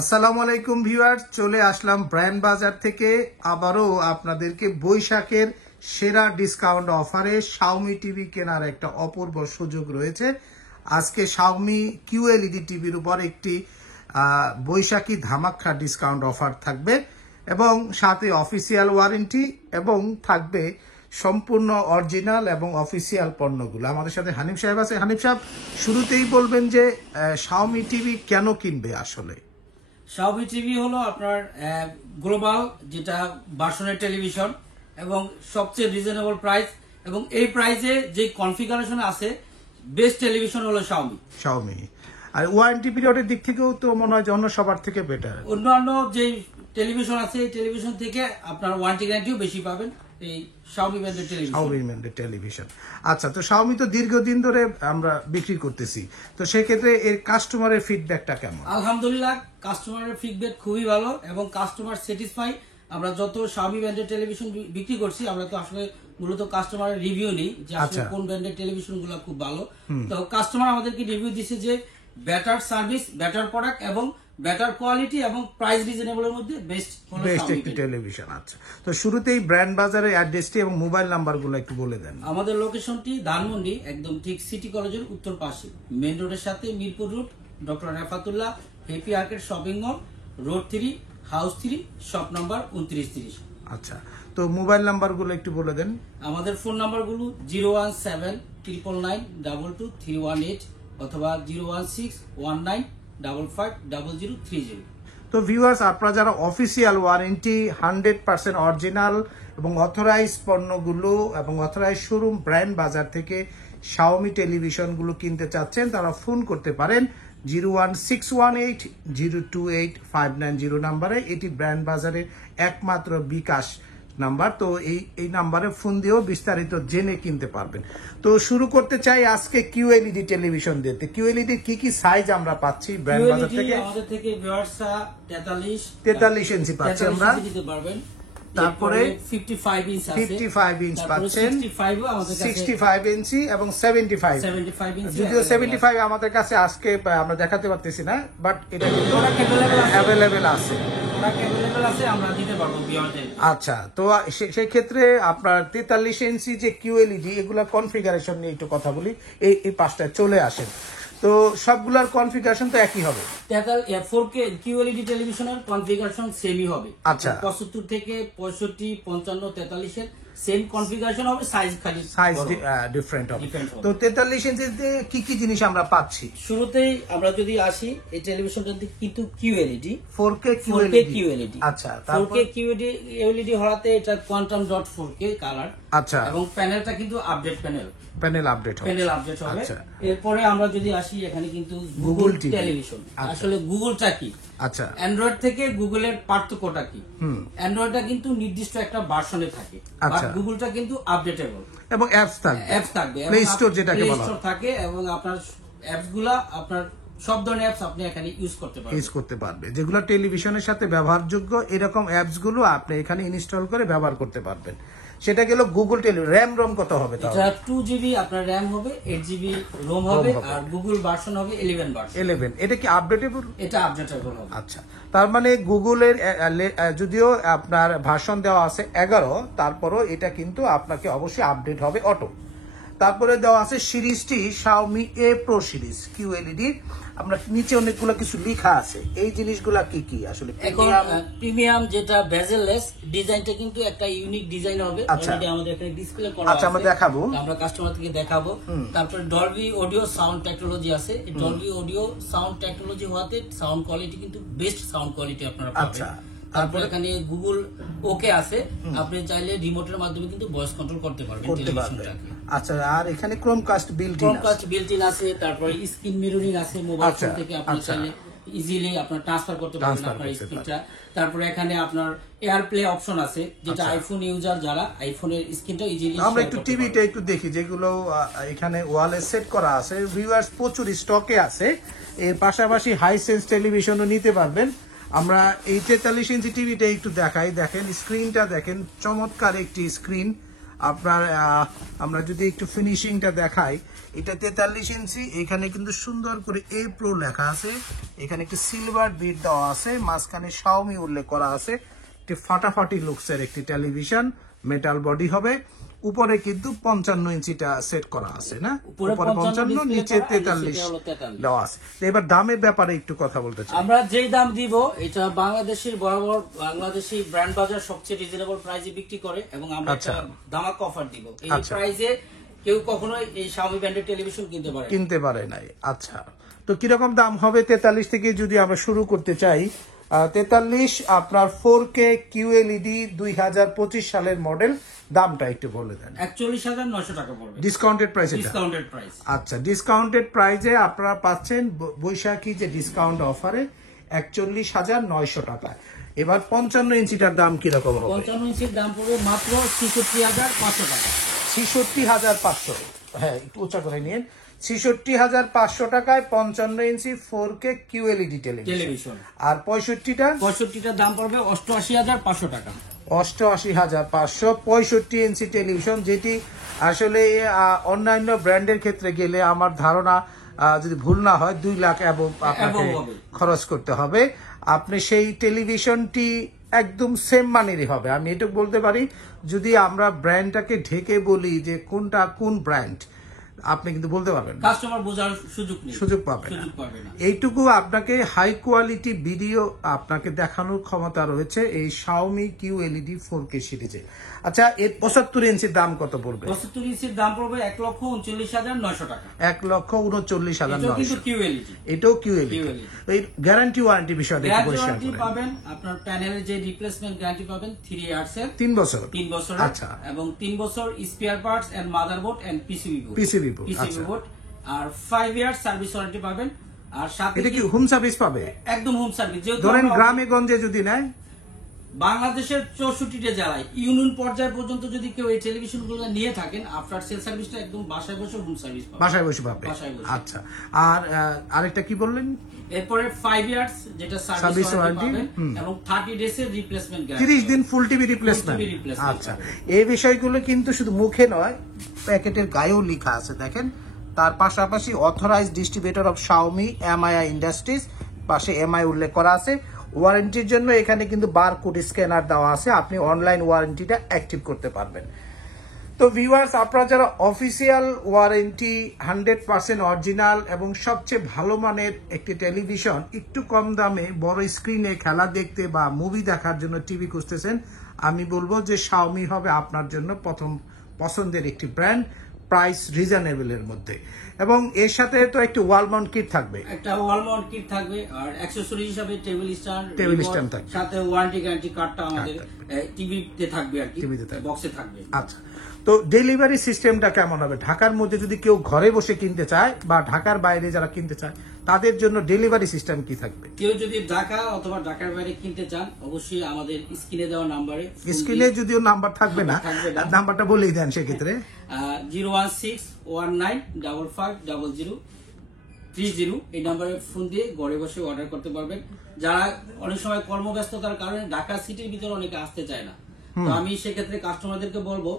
আসসালামু আলাইকুম ভিউয়ার্স, চলে আসলাম ব্র্যান্ড বাজার থেকে আবারও আপনাদেরকে বৈশাখের সেরা ডিসকাউন্ট অফারে শাওমি টিভি কেনার একটা অপূর্ব সুযোগ রয়েছে। আজকে শাওমি কিউএলইডি টিভির উপর একটি বৈশাখী ধামাকা ডিসকাউন্ট অফার থাকবে এবং সাথে অফিসিয়াল ওয়ারেন্টি এবং থাকবে সম্পূর্ণ অরিজিনাল এবং অফিসিয়াল পণ্যগুলো। আমাদের সাথে হানিফ সাহেব আছে। হানিফ সাহেব, শুরুতেই বলবেন যে শাওমি টিভি কেন কিনবে আসলে? শাওমি টিভি হলো আপনার গ্লোবাল যেটা ভার্সনের টেলিভিশন এবং সবচেয়ে রিজনেবল প্রাইস, এবং এই প্রাইসে যে কনফিগারেশন আছে বেস্ট টেলিভিশন হলো শাওমি। আর ওয়ারেন্টি পিরিয়ডের দিক থেকেও তো মনে হয় যে অন্য সবার থেকে বেটার। অন্যান্য যে টেলিভিশন আছে এই টেলিভিশন থেকে আপনার ওয়ারেন্টি গ্যারান্টিও বেশি পাবেন এই শাওমি ব্র্যান্ডের টেলিভিশন। আচ্ছা, তো শাওমি তো দীর্ঘদিন ধরে আমরা বিক্রি করতেছি, তো সেক্ষেত্রে এর কাস্টমারের ফিডব্যাকটা কেমন? আলহামদুলিল্লাহ, কাস্টমারের ফিডব্যাক খুবই ভালো এবং কাস্টমার স্যাটিসফাই। আমরা যত শাওমি ব্র্যান্ডের টেলিভিশন বিক্রি করছি আমরা তো আসলে মূলত কাস্টমারের রিভিউ নিই যে আসলে কোন ব্র্যান্ডের টেলিভিশন গুলো খুব ভালো। তো কাস্টমার আমাদেরকে রিভিউ দিচ্ছে যে বেটার সার্ভিস, বেটার প্রোডাক্ট এবং বেটার কোয়ালিটি এবং প্রাইস রিজনেবলের মধ্যে বেস্ট একটি টেলিভিশন। আচ্ছা, তো শুরুতেই ব্র্যান্ড বাজারের অ্যাড্রেসটি এবং মোবাইল নাম্বারগুলো একটু বলে দেন। আমাদের লোকেশনটি ধানমন্ডি, একদম ঠিক সিটি কলেজের উত্তর পাশে, মেইন রোডের সাথে Mirpur road, doctor Refatullah happy arcade shopping mall, road 3, house 3, shop number 2930। আচ্ছা, তো মোবাইল নাম্বারগুলো একটু বলে দেন। আমাদের ফোন নাম্বারগুলো 01799222318 অথবা 01619550030। তো ভিউয়ার্স, আপনারা যারা অফিসিয়াল ওয়ারেন্টি 100% অরিজিনাল এবং অথরাইজ পণ্যগুলো এবং অথরাইজ শোরুম ব্র্যান্ড বাজার থেকে শাওমি টেলিভিশনগুলো কিনতে চাচ্ছেন, তারা ফোন করতে পারেন 01618028590 নাম্বারে। এটি ব্র্যান্ড বাজারের একমাত্র বিকাশ নাম্বার। তো এই নাম্বারে ফোন দিয়েও বিস্তারিত জেনে কিনতে পারবেন। তো শুরু করতে চাই আজকে কিউএলইডি টেলিভিশন দিয়ে। কিউএলইডি কি সাইজ আমরা পাচ্ছি ব্র্যান্ড বাজার থেকে? আমাদের থেকে 43 ইঞ্চি পাচ্ছি আমরা। তারপরে 55 ইঞ্চ পাচ্ছেন, 65 ইঞ্চি এবং 75 ইঞ্চি। যদিও 75 আমাদের কাছে আজকে আমরা দেখাতে পারতেছি না, বাট এটা কিন্তু অ্যাভেলেবেল আছে। আচ্ছা, তো সেই ক্ষেত্রে আপনার 43 ইঞ্চি যে কিউএলইডি, এগুলা কনফিগারেশন নিয়ে একটু কথা বলি। এই পাঁচটায় চলে আসেন, তো সবগুলার কনফিগারেশন তো একই হবে। 4K কিউএলইডি টেলিভিশনের কনফিগারেশন সেমই হবে। আচ্ছা, 75 থেকে 65, 55, 43 এর সেম কনফিগারেশন হবে, সাইজ ডিফারেন্ট হবে। তো 43 ইঞ্চিতে কি কি জিনিস আমরা পাচ্ছি? শুরুতেই আমরা যদি আসি, এই টেলিভিশনটা কিন্তু কিউএলইডি 4K কিউএলইডি। আচ্ছা, 4K কিউএলইডি হওয়াতে এটা কোয়ান্টাম ডট 4K কালার। আচ্ছা, এবং প্যানেলটা কিন্তু আপডেট প্যানেল আপডেট হবে। এরপরে আমরা যদি আসি, এখানে কিন্তু গুগল টেলিভিশন। আসলে গুগলটা কি? আচ্ছা, অ্যান্ড্রয়েড থেকে গুগলের পার্থক্যটা কি? অ্যান্ড্রয়েডটা কিন্তু নির্দিষ্ট একটা ভার্সনে থাকে, আর গুগলটা কিন্তু আপডেটেবল এবং অ্যাপস থাকবে, প্লে স্টোর যেটাকে বলা হয় থাকে, এবং আপনার অ্যাপসগুলা আপনার সব ধরনের অ্যাপস আপনি এখানে ইউজ করতে পারবেন, যেগুলো টেলিভিশনের সাথে ব্যবহারযোগ্য। এরকম অ্যাপস গুলো আপনি এখানে ইনস্টল করে ব্যবহার করতে পারবেন। সেটা গেল গুগল টেলিভিশন। রোম কত হবে? এটা 2GB আপনার র‍্যাম হবে, 8GB রোম হবে, আর গুগল ভার্সন হবে 11। এটা কি আপডেটেবল? এটা আপডেটেবল হবে। আচ্ছা, তার মানে গুগলের যদিও আপনার ভার্সন দেওয়া আছে 11, তারপরও এটা কিন্তু আপনাকে অবশ্যই আপডেট হবে অটো। তারপরে দেওয়া আছে সিরিজটি শাওমি এ প্রো সিরিজ কিউএলইডি। আমরা নিচে অনেকগুলো কিছু লেখা আছে, এই জিনিসগুলা কি কি আসলে? প্রিমিয়াম যেটা বেজেললেস ডিজাইনটা কিন্তু একটা ইউনিক ডিজাইন হবে। অলরেডি আমাদের এখানে ডিসপ্লে করা আছে। আচ্ছা, আমরা দেখাবো, আমরা কাস্টমারকে দেখাবো। তারপরে ডলবি অডিও সাউন্ড টেকনোলজি আছে। এই ডলবি অডিও সাউন্ড টেকনোলজি হওয়াতে সাউন্ড কোয়ালিটি কিন্তু বেস্ট সাউন্ড কোয়ালিটি আপনারা পাবেন। আচ্ছা, তারপরে এখানে গুগল ওকে আছে, আপনি চাইলে রিমোটের মাধ্যমে কিন্তু ভয়েস কন্ট্রোল করতে পারবেন টেলিভিশনটাকে। আচ্ছা, আর এখানে ক্রোমকাস্ট বিল্ট-ইন আছে। তারপরে স্ক্রিন মিররিং আছে, মোবাইল ফোন থেকে আপনি চাইলে ইজিলি আপনার ট্রান্সফার করতে পারবেন আপনার স্ক্রিনটা। তারপরে এখানে আপনার এয়ারপ্লে অপশন আছে, যেটা আইফোন ইউজার যারা আইফোনের স্ক্রিনটা ইজিলি। আমরা একটু টিভিটা একটু দেখি, যেগুলো এখানে ওয়ালে সেট করা আছে। ভিউয়ার্স, প্রচুর স্টকে আছে। এর পাশাপাশি হাই সেন্স টেলিভিশনও নিতে পারবেন। আমরা এই 43 ইঞ্চি টিভিটা একটু দেখাই। দেখেন স্ক্রিনটা, দেখেন চমৎকার একটি স্ক্রিন। আপনার আমরা যদি একটু ফিনিশিংটা দেখাই, এটা 43 ইঞ্চি, এখানে কিন্তু সুন্দর করে এ প্রো লেখা আছে, এখানে একটি সিলভার বিট দেওয়া আছে, মাঝখানে শাওমি উল্লেখ করা আছে। একটি ফাটাফাটি লুকসের একটি টেলিভিশন, মেটাল বডি হবে। উপরে কিন্তু 55 ইঞ্চিটা সেট করা আছে না, উপরে 55, নিচে 43 দেওয়া আছে। তো এবার দামের ব্যাপারে একটু কথা বলতে চাই। আমরা যেই দাম দিব এটা বাংলাদেশের বরাবর বাংলাদেশি ব্র্যান্ড বাজার সবচেয়ে রিজনেবল প্রাইসে বিক্রি করে, এবং আমরা একটা ধামাকা অফার দিব। এই প্রাইসে কেউ কখনোই এই Xiaomi ব্র্যান্ডের টেলিভিশন কিনতে পারে নাই। আচ্ছা, তো কিরকম দাম হবে? 43 থেকে যদি আমরা শুরু করতে চাই, 43 আপনার 4K QLED 2025 সালের মডেল, দামটা একটু বলে দেন। 41,900 টাকা পড়বে ডিসকাউন্টেড প্রাইস। আচ্ছা, ডিসকাউন্টেড প্রাইসে আপনারা পাচ্ছেন বৈশাখী যে ডিসকাউন্ট অফারে 41,900 টাকা। এবার 55 ইঞ্চিটার দাম কিরকম হবে? 55 ইঞ্চির দাম পড়বে মাত্র 66,500 টাকা। 66,500, হ্যাঁ একটু উঁচা করে নিন। 66,500 টাকায় 55 ইঞ্চি 4K QLED টেলিভিশন। আর 65টার দাম পড়বে 88,500 টাকা। 88,500 65 ইঞ্চি টেলিভিশন, যেটি আসলে অন্যান্য ব্র্যান্ডের ক্ষেত্রে গেলে আমার ধারণা যদি ভুল না হয় 2 লাখ এবং আপনাকে খরচ করতে হবে। আপনি সেই টেলিভিশনটি একদম সেম মানেরই হবে। আমি এটুকু বলতে পারি, যদি আমরা ব্র্যান্ডটাকে ঢেকে বলি যে কোনটা কোন ব্র্যান্ড, আপনি কিন্তু বলতে পারবেন না, কাস্টমার বোঝার সুযোগ পাবেন না। এইটুকু আপনাকে হাই কোয়ালিটি ভিডিও আপনাকে দেখানোর ক্ষমতা রয়েছে এই Xiaomi QLED 4K সিরিজে। আচ্ছা, এর 75 ইঞ্চির দাম কত পড়বে? 75 ইঞ্চির দাম পড়বে 1,39,900 টাকা। 1,39,900। এটাও QLED। এই গ্যারান্টি ওয়ারেন্টি বিষয়টা একটু পরিষ্কার করেন। পাবেন আপনার প্যানেলের যে রিপ্লেসমেন্ট গ্যারান্টি পাবেন 3 ইয়ার্স এর, 3 বছর। আচ্ছা, এবং 3 বছর spare parts and motherboard and PCB board. আর 5 ইয়ার্স সার্ভিস ওয়ারেন্টি পাবেন। আর সাথে এটা কি হোম সার্ভিস পাবে? একদম হোম সার্ভিস। যেহেতু ধরেন গ্রামে গঞ্জে যদি নেয়, বাংলাদেশের 64টা জেলায় ইউনিয়ন পর্যায় পর্যন্ত যদি কেউ এই টেলিভিশনগুলো নিয়ে থাকেন, আফটার সেল সার্ভিসটা একদম বাসায় বসে হোম সার্ভিস পাবে, বাসায় বসে পাবে। আচ্ছা, আর আরেকটা কি বললেন? এরপরে 5 ইয়ার্স যেটা সার্ভিস ওয়ারেন্টি এবং 30 ডেজ এর রিপ্লেসমেন্ট গ্যারান্টি, 30 দিন ফুল টিভি রিপ্লেসমেন্ট। আচ্ছা, এই বিষয়গুলো কিন্তু শুধু মুখে নয়, প্যাকেটের গায়েও লেখা আছে দেখেন। তার পাশাপাশি authorised distributor of Xiaomi MII industries, পাশে MI উল্লেখ করা আছে। ওয়ারেন্টির জন্য এখানে কিন্তু বারকোড স্ক্যানার দেওয়া আছে, আপনি অনলাইন ওয়ারেন্টিটা অ্যাক্টিভ করতে পারবেন। তো ভিউয়ার্স, আপনারা যারা অফিসিয়াল ওয়ারেন্টি 100% অরিজিনাল এবং সবচেয়ে ভালো মানের একটি টেলিভিশন একটু কম দামে বড় স্ক্রিনে খেলা দেখতে বা মুভি দেখার জন্য টিভি খুঁজতেছেন, আমি বলবো যে Xiaomi হবে আপনার জন্য প্রথম পছন্দের একটি ব্র্যান্ড, প্রাইস রিজনেবল এর মধ্যে। এবং এর সাথে তো একটি ওয়াল মাউন্ট কিট থাকবে, আর অ্যাকসেসরি হিসেবে টেবিল স্ট্যান্ড থাকবে, সাথে ওয়ারেন্টি গ্যারান্টি কার্ডটা আমাদের টিভিতে থাকবে, আর কি বক্সে থাকবে। আচ্ছা, তো ডেলিভারি সিস্টেমটা কেমন হবে? ঢাকার মধ্যে যদি কেউ ঘরে বসে কিনতে চায় বা ঢাকার বাইরে যারা কিনতে চায়, তাদের জন্য ডেলিভারি সিস্টেম কি থাকবে? কেউ যদি ঢাকা অথবা ঢাকার বাইরে কিনতে চান, অবশ্যই আমাদের স্ক্রিনে দেওয়া নাম্বারে, স্ক্রিনে যদিও নাম্বার থাকবে না, নাম্বারটা বলেই দেন সেক্ষেত্রে। 01619550030 এই নাম্বারে ফোন দিয়ে ঘরে বসে অর্ডার করতে পারবেন। যারা অনেক সময় কর্মব্যস্ততার কারণে ঢাকা সিটির ভিতরে অনেকে আসতে চায় না, তো আমি সেক্ষেত্রে কাস্টমারদেরকে বলবো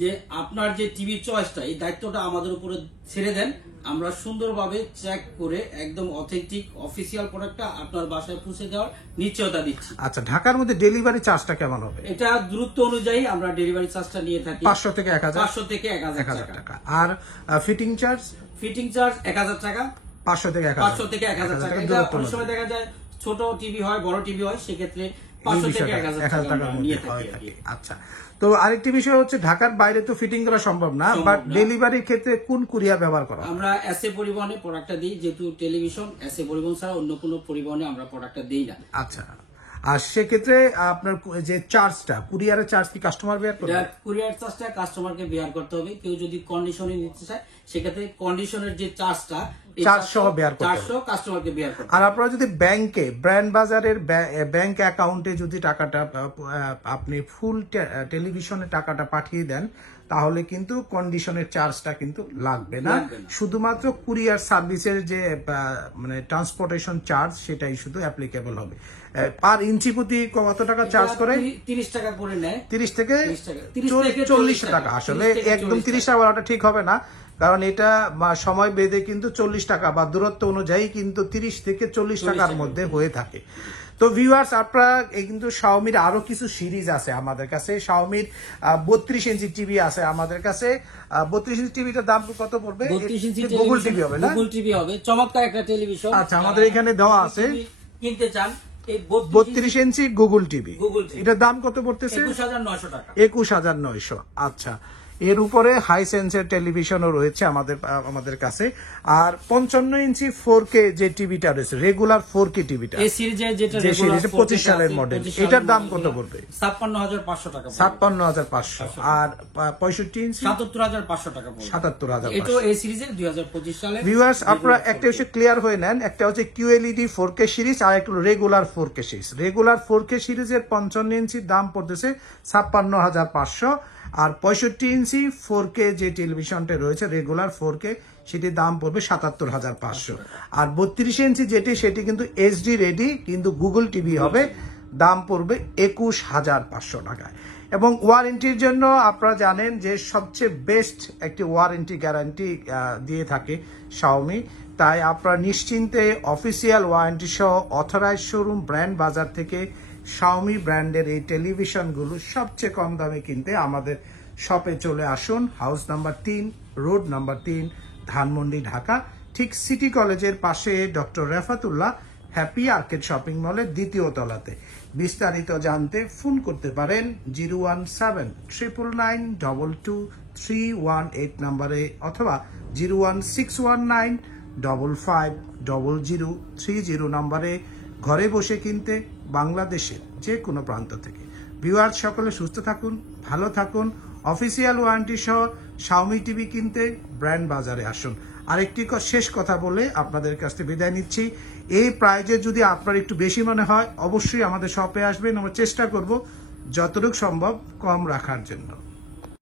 যে আপনার যে টিভি চয়েসটা, এই দায়িত্বটা আমাদের উপরে ছেড়ে দেন। আমরা সুন্দরভাবে চেক করে একদম অথেন্টিক অফিসিয়াল প্রোডাক্টটা আপনার বাসায় পৌঁছে দেওয়ার নিশ্চয়তা দিচ্ছি। আচ্ছা, ঢাকার মধ্যে ডেলিভারি চার্জটা কেমন হবে? এটা দূরত্ব অনুযায়ী আমরা ডেলিভারি চার্জটা নিয়ে থাকি 500 থেকে 1000 টাকা। আর ফিটিং চার্জ 1000 টাকা, 500 থেকে 1000 টাকা। অনেক সময় দেখা যায় ছোট টিভি হয়, বড় টিভি হয়, সেক্ষেত্রে 500 থেকে 1000 টাকা নিয়ে থাকি। আচ্ছা, তো আরেকটি বিষয় হচ্ছে ঢাকার বাইরে তো ফিটিং করা সম্ভব না, বাট ডেলিভারির ক্ষেত্রে কোন কুরিয়ার ব্যবহার করা? আমরা এসএ পরিবহনে প্রোডাক্টটা দিই, যেহেতু টেলিভিশন এসএ পরিবহন ছাড়া অন্য কোনো পরিবহনে আমরা প্রোডাক্টটা দিই না। আচ্ছা, আর সেক্ষেত্রে আপনার যে চার্জটা, কুরিয়ারের চার্জ কি কাস্টমার বেয়ার করবে? কুরিয়ার চার্জটা কাস্টমারকে বেয়ার করতে হবে। কেউ যদি কন্ডিশনে নিতে চায়, সেক্ষেত্রে কন্ডিশনের যে চার্জটা 400 বেয়ার করতে হবে, 400 কাস্টমারকে বেয়ার করতে হবে। আর আপনারা যদি ব্যাংকে, ব্র্যান্ড বাজারের ব্যাংক অ্যাকাউন্টে যদি টাকাটা আপনি ফুল টেলিভিশনে টাকাটা পাঠিয়ে দেন, তাহলে কিন্তু কন্ডিশনের চার্জটা কিন্তু লাগবে না, শুধুমাত্র কুরিয়ার সার্ভিসের যে মানে ট্রান্সপোর্টেশন চার্জ সেটাই শুধু অ্যাপ্লিকেবল হবে। পার ইঞ্চি প্রতি কত টাকা চার্জ করে? 30 টাকা করে নেয়, 30 থেকে 40 টাকা। আসলে একদম 30 টাকা বলাটা ঠিক হবে না, কারণ এটা সময় বেঁধে কিন্তু 40 টাকা বা দূরত্ব অনুযায়ী কিন্তু 30 থেকে 40 টাকার মধ্যে হয়ে থাকে। তো ভিউয়ার্স, আপনারা কিন্তু শাওমির আরো কিছু সিরিজ আছে আমাদের কাছে। শাওমির 32 ইঞ্চি টিভি আছে আমাদের কাছে। 32 ইঞ্চি টিভিটার দাম কত পড়বে? গুগল টিভি হবে না? গুগল টিভি হবে, চমৎকার একটা টেলিভিশন। আচ্ছা, আমাদের এখানে দেওয়া আছে। কিনতে চান এই 32 ইঞ্চি গুগল টিভি, এটার দাম কত পড়তেছে? 21,900 টাকা। 21,900। আচ্ছা, এর উপরে হাই সেন্সের টেলিভিশনও রয়েছে আমাদের কাছে। আর 55 ইঞ্চি 4K যে টিভিটা রয়েছে, রেগুলার 4K টিভিটা, এই সিরিজে যেটা যে সিরিজে 25 সালের মডেল, এটার দাম কত পড়বে? 56,500 টাকা। 56,500। আর 65 ইঞ্চি 77,500 টাকা পড়বে। 77,500। এটা এই সিরিজে 2025 সালে। ভিউয়ার্স, আপনারা একটা বিষয় ক্লিয়ার হয়ে নেন, একটা হচ্ছে QLED 4K সিরিজ আর একটা regular 4K series. Regular 4K সিরিজের 55 ইঞ্চির দাম পড়তেছে 56,500, আর 65 ইঞ্চি 4K যে টেলিভিশনটা রয়েছে রেগুলার 4K, সেটির দাম পড়বে 77,500। আর 32 ইঞ্চি যেটি, সেটি কিন্তু HD রেডি, কিন্তু গুগল টিভি হবে, দাম পড়বে 21,500 টাকায়। এবং ওয়ারেন্টির জন্য আপনারা জানেন যে সবচেয়ে বেস্ট একটি ওয়ারেন্টি গ্যারান্টি দিয়ে থাকে শাওমি, তাই আপনারা নিশ্চিন্তে অফিসিয়াল ওয়ারেন্টি সহ অথরাইজ শোরুম ব্র্যান্ড বাজার থেকে শাওমি ব্র্যান্ডের এই টেলিভিশনগুলো সবচেয়ে কম দামে কিনতে আমাদের শপে চলে আসুন। House number 3, road number 3, Dhanmondi, Dhaka, ঠিক সিটি কলেজের পাশে doctor Refatullah happy arcade shopping মলের 2য় তলাতে। বিস্তারিত জানতে ফোন করতে পারেন 017-999-22318 নম্বরে, অথবা 01619550030 নম্বরে। ঘরে বসে কিনতে বাংলাদেশের যে কোনো প্রান্ত থেকে। ভিউয়ার্স, সকলে সুস্থ থাকুন, ভালো থাকুন। অফিসিয়াল ওয়ারেন্টি সহ শাওমি টিভি কিনতে ব্র্যান্ড বাজারে আসুন। আরেকটি শেষ কথা বলে আপনাদের কাছ থেকে বিদায় নিচ্ছি। এই প্রাইজে যদি আপনার একটু বেশি মনে হয়, অবশ্যই আমাদের শপে আসবেন, আমরা চেষ্টা করব যতটুকু সম্ভব কম রাখার জন্য।